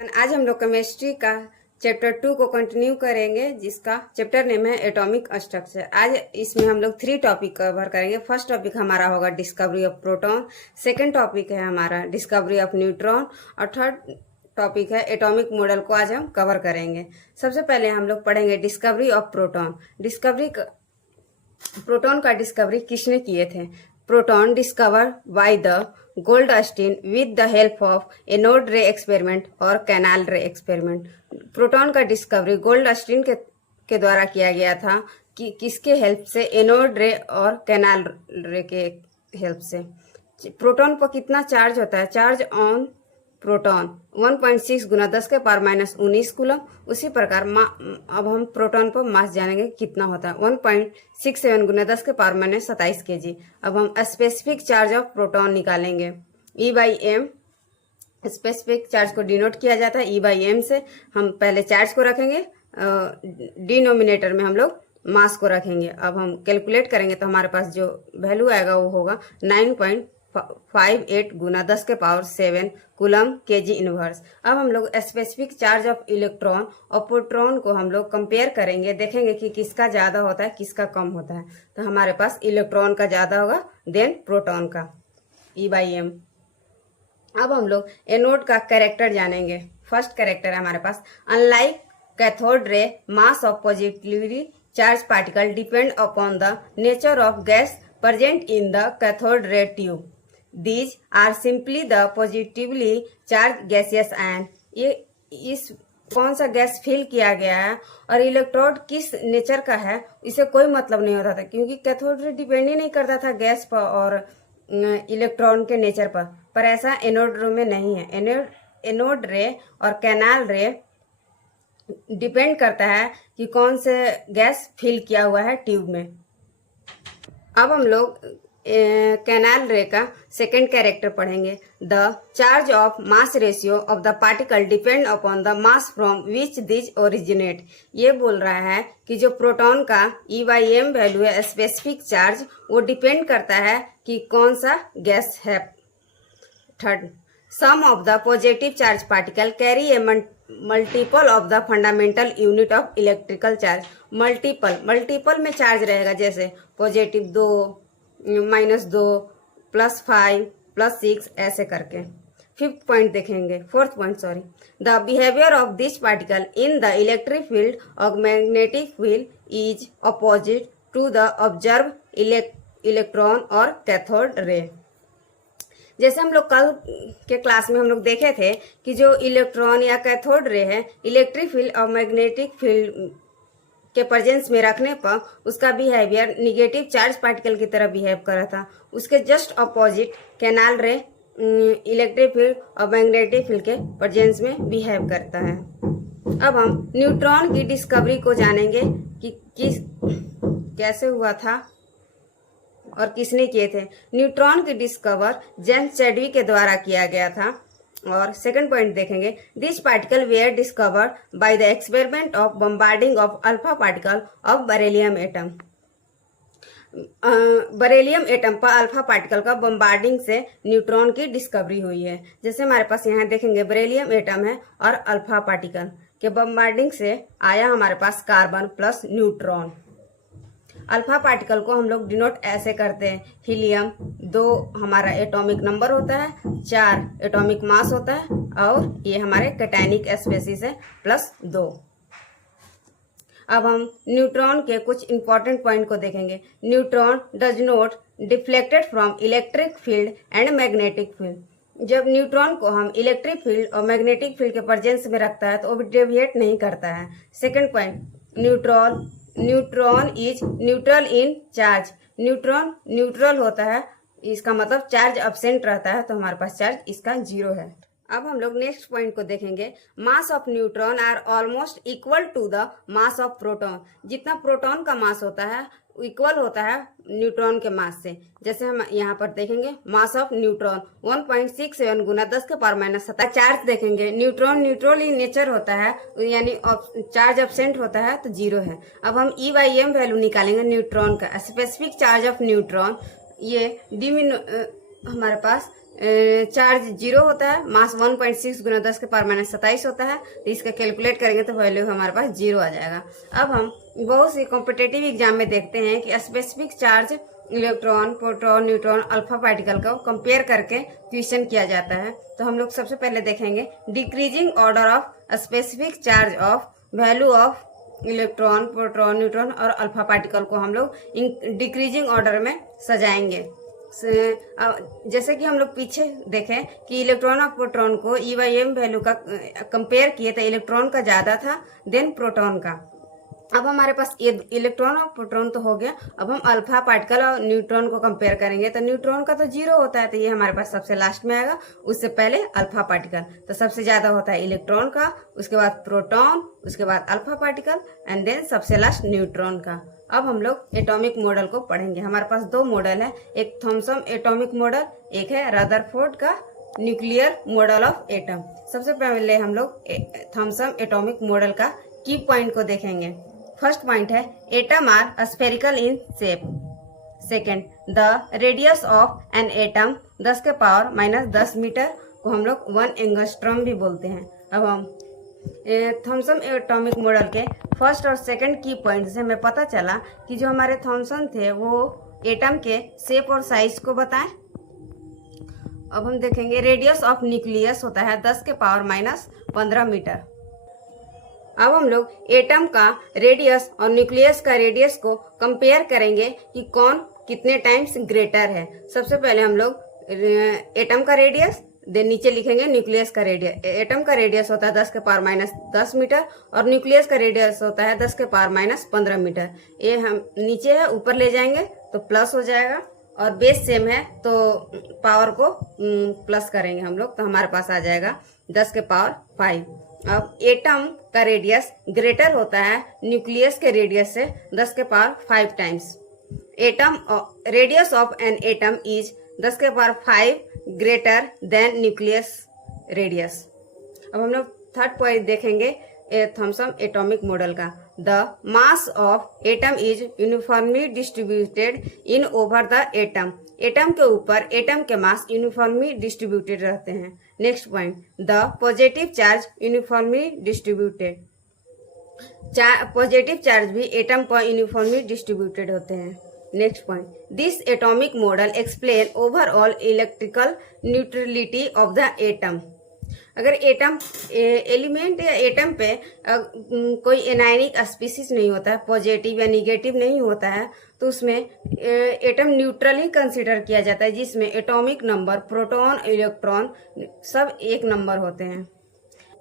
आज हम लोग केमिस्ट्री का चैप्टर 2 को कंटिन्यू करेंगे, जिसका चैप्टर नेम है एटॉमिक स्ट्रक्चर। आज इसमें हम लोग 3 टॉपिक कवर करेंगे। फर्स्ट टॉपिक हमारा होगा discovery of proton, second topic है हमारा डिस्कवरी ऑफ न्यूट्रॉन और थर्ड टॉपिक है एटॉमिक मॉडल को आज हम कवर करेंगे। सबसे पहले हम लोग पढ़ेंगे डिस्कवरी ऑफ प्रोटॉन। प्रोटॉन का डिस्कवरी किसने किए थे? Proton discover by the Goldstein with the help of anode रे एक्सपेरिमेंट और कैनाल रे एक्सपेरिमेंट। प्रोटॉन का डिस्कवरी गोल्डस्टीन के द्वारा किया गया था। कि किसके हेल्प से? एनोड रे और कैनाल रे के हेल्प से। प्रोटॉन पर कितना चार्ज होता है? चार्ज ऑन प्रोटॉन 1.6 गुना 10 के पावर माइनस 19 कूलम। उसी प्रकार अब हम प्रोटॉन पर मास जानेंगे कितना होता है। 1.67 गुना 10 के पावर माइनस 27 kg। अब हम स्पेसिफिक चार्ज ऑफ प्रोटॉन निकालेंगे। E/m स्पेसिफिक चार्ज को डिनोट किया जाता है E/m से। हम पहले चार्ज को रखेंगे, डिनोमिनेटर में हम लोग मास को रखेंगे। अब हम कैलकुलेट करेंगे तो हमारे पास जो वैल्यू आएगा वो होगा 9.58 गुना 10 के पावर 7 कूलम kg इनवर्स। अब हम लोग स्पेसिफिक चार्ज ऑफ इलेक्ट्रॉन और प्रोटॉन को हम लोग कंपेयर करेंगे, देखेंगे कि किसका ज्यादा होता है किसका कम होता है। तो हमारे पास इलेक्ट्रॉन का ज्यादा होगा देन प्रोटॉन का E/m। अब हम लोग एनोड का कैरेक्टर जानेंगे। फर्स्ट कैरेक्टर है हमारे पास, unlike cathode ray mass of positively charge particle depend upon the nature of gas present in the cathode ray tube. These are simply the positively charged gaseous ion. ये इस कौन सा gas fill किया गया है और इलेक्ट्रोड किस nature का है, इसे कोई मतलब नहीं होता था, क्योंकि कैथोड रे डिपेंड ही नहीं करता था गैस पर और इलेक्ट्रॉन के नेचर पर ऐसा एनोड रे में नहीं है। एनोड रे और कैनाल रे डिपेंड करता है कि कौन से गैस फिल किया हुआ है ट्यूब में। अब हम लोग कैनाल रे का सेकेंड कैरेक्टर पढ़ेंगे। The charge of mass ratio of the particle depend upon the mass from which this originate. ये बोल रहा है कि जो प्रोटॉन का E/m वैल्यू है स्पेसिफिक चार्ज, वो डिपेंड करता है कि कौन सा गैस है। Third, sum of the positive charge particle carry a multiple of the fundamental unit of electrical charge. Multiple में चार्ज रहेगा, जैसे पॉजिटिव 2, -2, +5, +6 ऐसे करके। Fourth point the behaviour of this particle in the electric field और magnetic field is opposite to the observe electron और cathode ray. जैसे हम लोग कल के क्लास में हम लोग देखे थे कि जो इलेक्ट्रॉन या कैथोड रे है, इलेक्ट्रिक फील्ड और मैग्नेटिक फील्ड के प्रेजेंस में रखने पर उसका बिहेवियर निगेटिव चार्ज पार्टिकल की तरह बिहेव कर रहा था। उसके जस्ट अपोजिट कैनाल रे इलेक्ट्रिक फील्ड और मैग्नेटिक फील्ड के प्रेजेंस में बिहेव करता है। अब हम न्यूट्रॉन की डिस्कवरी को जानेंगे कि कैसे हुआ था और किसने किए थे। न्यूट्रॉन की डिस्कवर जेम्स चैडविक के द्वारा किया गया था। और सेकंड पॉइंट देखेंगे, this particle were discovered by the experiment of bombarding of alpha particle of beryllium atom. Beryllium atom पर अल्फा पार्टिकल का बम्बार्डिंग से न्यूट्रॉन की डिस्कवरी हुई है। जैसे हमारे पास यहाँ देखेंगे बेरिलियम एटम है और अल्फा पार्टिकल के बम्बार्डिंग से आया हमारे पास carbon plus neutron. Alpha particle को हम लोग डिनोट ऐसे करते हैं, हीलियम 2 हमारा एटॉमिक नंबर होता है, 4 एटॉमिक मास होता है और ये हमारे कैटायनिक स्पेसीज है +2। अब हम न्यूट्रॉन के कुछ इंपॉर्टेंट पॉइंट को देखेंगे। Neutron does not deflected from electric field and magnetic field. जब न्यूट्रॉन को हम इलेक्ट्रिक फील्ड और मैग्नेटिक फील्ड के प्रेजेंस में रखता है तो वो डेविएट नहीं करता है। Second point, neutron is neutral in charge. Neutron neutral होता है, इसका मतलब चार्ज अब्सेंट रहता है, तो हमारे पास चार्ज इसका 0 है। अब हम लोग नेक्स्ट पॉइंट को देखेंगे। Mass of neutron are almost equal to the mass of proton. जितना प्रोटॉन का मास होता है इक्वल होता है न्यूट्रॉन के मास से। जैसे हम यहाँ पर देखेंगे मास ऑफ न्यूट्रॉन 1.67 गुना 10 के पावर माइनस 27। चार्ज देखेंगे, न्यूट्रॉन न्यूट्रल इन नेचर होता है, यानी चार्ज अब्सेंट होता है तो 0 है। अब हम E/m वैल्यू निकालेंगे न्यूट्रॉन का। स्पेसिफिक चार्ज ऑफ न्यूट्रॉन ये हमारे पास चार्ज 0 होता है, मास 1.6 गुना 10 के पावर माइनस 27 होता है, तो इसका कैलकुलेट करेंगे तो वैल्यू हमारे पास 0 आ जाएगा। अब हम बहुत सी कॉम्पिटेटिव एग्जाम में देखते हैं कि specific charge electron, proton, neutron, alpha particle को कंपेयर करके क्वेश्चन किया जाता है। तो हम लोग सबसे पहले देखेंगे decreasing order of specific charge of value of electron, proton, neutron और अल्फा पार्टिकल को हम लोग डिक्रीजिंग ऑर्डर में सजाएंगे। जैसे कि हम लोग पीछे देखें कि इलेक्ट्रॉन और प्रोटॉन को E/m वैल्यू का कंपेयर किए तो इलेक्ट्रॉन का ज्यादा था देन प्रोटॉन का। अब हमारे पास ये इलेक्ट्रॉन और प्रोटॉन तो हो गया, अब हम अल्फा पार्टिकल और न्यूट्रॉन को कंपेयर करेंगे तो न्यूट्रॉन का तो 0 होता है, तो ये हमारे पास सबसे लास्ट में आएगा, उससे पहले अल्फा पार्टिकल। तो सबसे ज्यादा होता है इलेक्ट्रॉन का, उसके बाद प्रोटॉन, उसके बाद अल्फा पार्टिकल एंड देन सबसे लास्ट न्यूट्रॉन का। अब हम लोग एटॉमिक मॉडल को पढ़ेंगे। हमारे पास 2 मॉडल है, एक थॉमसन एटॉमिक मॉडल, एक है रदरफोर्ड का न्यूक्लियर मॉडल ऑफ एटम। सबसे पहले हम लोग थॉमसन एटॉमिक मॉडल का की पॉइंट को देखेंगे। फर्स्ट पॉइंट है atom are spherical in shape. Second, the radius of an atom 10 के पावर माइनस 10 मीटर को हम लोग 1 एंगस्ट्रॉम भी बोलते हैं। अब हम थॉमसन एटॉमिक मॉडल के फर्स्ट और सेकंड की पॉइंट से हमें पता चला कि जो हमारे थॉमसन थे वो एटम के शेप और साइज को बताएं। अब हम देखेंगे रेडियस ऑफ न्यूक्लियस होता है 10 के पावर माइनस 15 मीटर। अब हम लोग एटम का रेडियस और न्यूक्लियस का रेडियस को कंपेयर करेंगे कि कौन कितने टाइम्स ग्रेटर है। सबसे पहले हम लोग एटम का रेडियस, देन नीचे लिखेंगे न्यूक्लियस का रेडियस। एटम का रेडियस होता है 10 के पावर माइनस 10 मीटर और न्यूक्लियस का रेडियस होता है 10 के पावर माइनस 15 मीटर। ये हम नीचे है, ऊपर ले जाएंगे तो प्लस हो जाएगा, और बेस सेम है तो पावर को प्लस करेंगे हम लोग, तो हमारे पास आ जाएगा 10 के पावर 5। अब एटम का रेडियस ग्रेटर होता है न्यूक्लियस के रेडियस से 10 के power 5 times. Atom radius of an atom is 10 के power 5 greater than nucleus radius. अब हम लोग थर्ड पॉइंट देखेंगे थॉमसन एटॉमिक मॉडल का। The mass of atom is uniformly distributed in over the atom. Atom के ऊपर एटम के मास uniformly distributed रहते हैं। Next point, the positive charge uniformly distributed. Positive charge भी एटम पर यूनिफॉर्मली डिस्ट्रीब्यूटेड होते हैं। Next point, this atomic model explain overall electrical neutrality of the atom. अगर एटम एलिमेंट या एटम पे कोई एनायनिक स्पीसीज नहीं होता है, पॉजिटिव या निगेटिव नहीं होता है, तो उसमें एटम न्यूट्रल ही कंसिडर किया जाता है, जिसमें एटॉमिक नंबर, प्रोटॉन, इलेक्ट्रॉन सब एक नंबर होते हैं।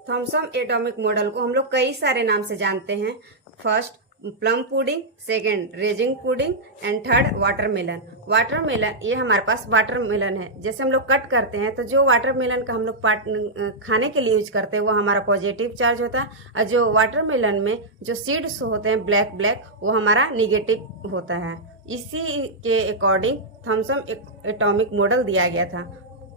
थॉमसन एटॉमिक मॉडल को हम लोग कई सारे नाम से जानते हैं। First plum pudding, second raising pudding and third watermelon. Watermelon, ये हमारे पास वाटरमेलन है, जैसे हम लोग कट करते हैं तो जो वाटरमेलन का हम लोग खाने के लिए यूज करते हैं वो हमारा पॉजिटिव चार्ज होता है, और जो वाटरमेलन में जो सीड्स होते हैं ब्लैक ब्लैक वो हमारा निगेटिव होता है। इसी के अकॉर्डिंग थॉमसन एटॉमिक मॉडल दिया गया था।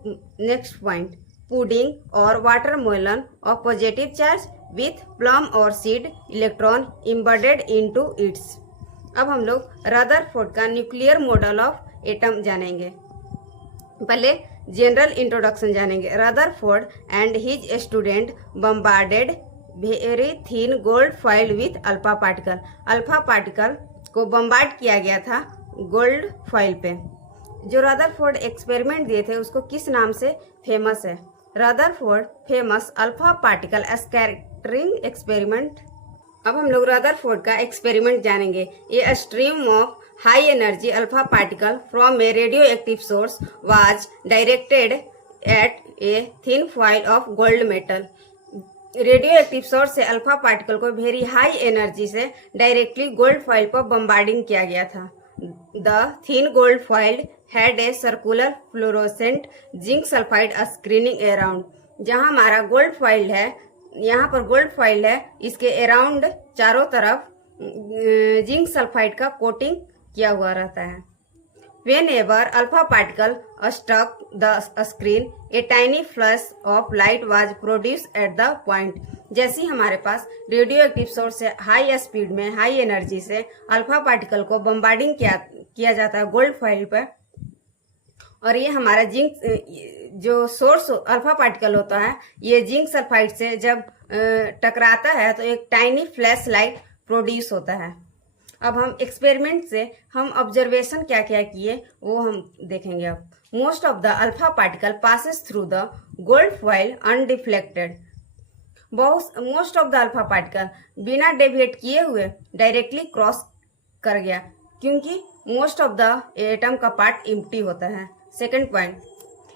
नेक्स्ट पॉइंट, पुडिंग और watermelon of positive charge with plum और seed electron embedded into its. अब हम लोग रदरफोर्ड का न्यूक्लियर मॉडल ऑफ एटम जानेंगे। पहले जनरल इंट्रोडक्शन जानेंगे। Rutherford and his student bombarded very thin gold foil with alpha particle. Alpha particle को bombard किया गया था गोल्ड फॉइल पे। जो रदरफोर्ड एक्सपेरिमेंट दिए थे उसको किस नाम से फेमस है? Rutherford famous alpha particle scattering experiment. अब हम लोग रदरफोर्ड का एक्सपेरिमेंट जानेंगे। ये stream of high energy alpha particle from A radio active source was directed eight a thin foil of gold metal. Radio active source से alpha particle को very high energy से directly gold foil पर bombarding किया गया था। The thin gold foil had a circular fluorescent zinc sulfide screening around। जहाँ हमारा gold foil है, यहाँ पर गोल्ड फॉइल है, इसके अराउंड चारों तरफ जिंक सल्फाइड का कोटिंग किया हुआ रहता है। Whenever alpha particle struck the screen, a tiny flash of light was produced at the point। जैसे ही हमारे पास रेडियो एक्टिव सोर्स से हाई स्पीड में हाई एनर्जी से अल्फा पार्टिकल को बम्बार्डिंग किया जाता है गोल्ड फॉइल पर, और ये हमारा जिंक जो सोर्स अल्फा पार्टिकल होता है, ये जिंक सल्फाइड से जब टकराता है तो एक टाइनी फ्लैश लाइट प्रोड्यूस होता है। अब हम एक्सपेरिमेंट से हम ऑब्जर्वेशन क्या क्या किए वो हम देखेंगे। अब most of the alpha particle passes through the gold foil undeflected. Most of the alpha particle बिना डेविएट किए हुए डायरेक्टली क्रॉस कर गया, क्योंकि मोस्ट ऑफ द एटम का पार्ट एम्प्टी होता है। Second point,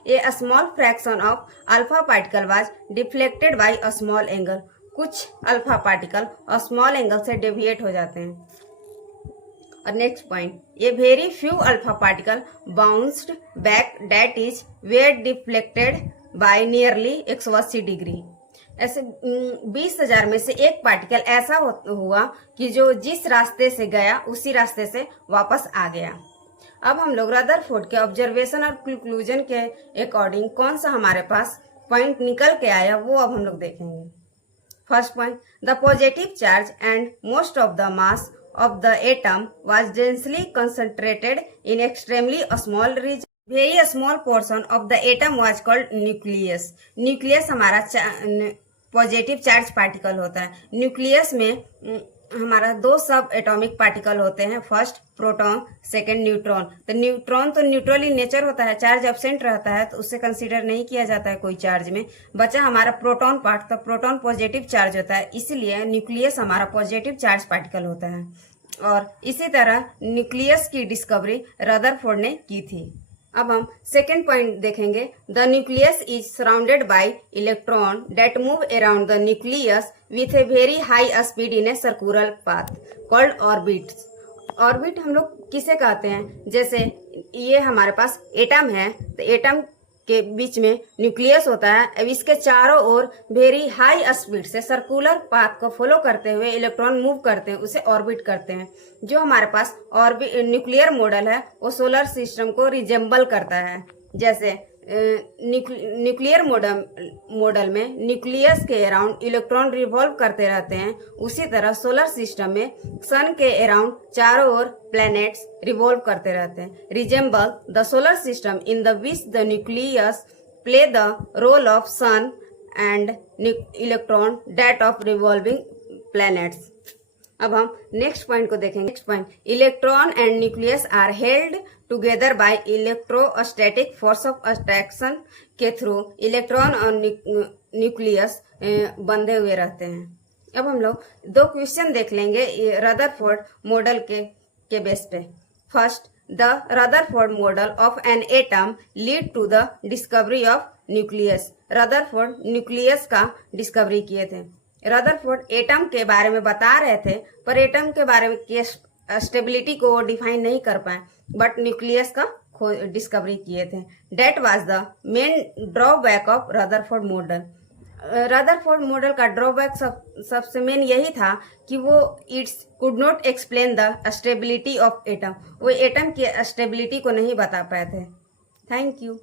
A small fraction of alpha particle was deflected by a small angle. कुछ अल्फा पार्टिकल और स्मॉल एंगल से डेविएट हो जाते हैं। और next point, a very few alpha particle bounced back that is were deflected by nearly 180 degree. ऐसे 20,000 में से एक पार्टिकल ऐसा हुआ कि जो जिस रास्ते से गया उसी रास्ते से वापस आ गया। अब हम लोग रदरफोर्ड के ऑब्जर्वेशन और कंक्लूजन के अकॉर्डिंग कौन सा हमारे पास पॉइंट निकल के आया वो अब हम लोग देखेंगे। First point, the positive charge and most of the mass of the atom was densely concentrated in extremely small region. Very small portion of the atom was called nucleus. Nucleus हमारा positive charge particle होता है। Nucleus में हमारा दो सब atomic particle होते हैं, first proton, second neutron. तो न्यूट्रॉन तो न्यूट्रल इन नेचर होता है, चार्ज एब्सेंट रहता है तो उससे कंसीडर नहीं किया जाता है कोई चार्ज में। बचा हमारा प्रोटॉन पार्ट, तो प्रोटॉन पॉजिटिव चार्ज होता है, इसलिए न्यूक्लियस हमारा पॉजिटिव चार्ज पार्टिकल होता है। और इसी तरह न्यूक्लियस की डिस्कवरी रदरफोर्ड ने की थी। अब हम सेकेंड पॉइंट देखेंगे। The nucleus is surrounded by electron that move around the nucleus with a very high speed in a circular path called orbits. Orbit हम लोग किसे कहते हैं, जैसे ये हमारे पास एटम है तो एटम के बीच में न्यूक्लियस होता है। अब इसके चारों ओर वेरी हाई स्पीड से सर्कुलर पाथ को फॉलो करते हुए इलेक्ट्रॉन मूव करते हैं, उसे ऑर्बिट करते हैं। जो हमारे पास न्यूक्लियर मॉडल है वो सोलर सिस्टम को रिजेंबल करता है। जैसे न्यूक्लियर मॉडल में न्यूक्लियस के अराउंड इलेक्ट्रॉन रिवॉल्व करते रहते हैं, उसी तरह सोलर सिस्टम में सन के अराउंड चारों ओर प्लैनेट्स रिवॉल्व करते रहते हैं। Resemble the solar system in the which the nucleus play the role of sun and electron that of revolving planets. अब हम नेक्स्ट पॉइंट को देखेंगे। Next point, electron and nucleus are held together by electrostatic force of attraction के through electron और nucleus बंधे हुए रहते हैं। अब हम लोग दो क्वेश्चन देख लेंगे रदरफोर्ड मॉडल के बेस पे। First, the Rutherford model of an atom lead to the discovery of nucleus. Rutherford nucleus का डिस्कवरी किए थे। रदरफोर्ड एटम के बारे में बता रहे थे पर एटम के बारे में स्टेबिलिटी को डिफाइन नहीं कर पाए, बट न्यूक्लियस का डिस्कवरी किए थे। That was the main drawback of Rutherford model. Rutherford model का ड्रॉबैक सबसे मेन यही था कि वो its could not explain the stability of atom. वो एटम की स्टेबिलिटी को नहीं बता पाए थे। Thank you.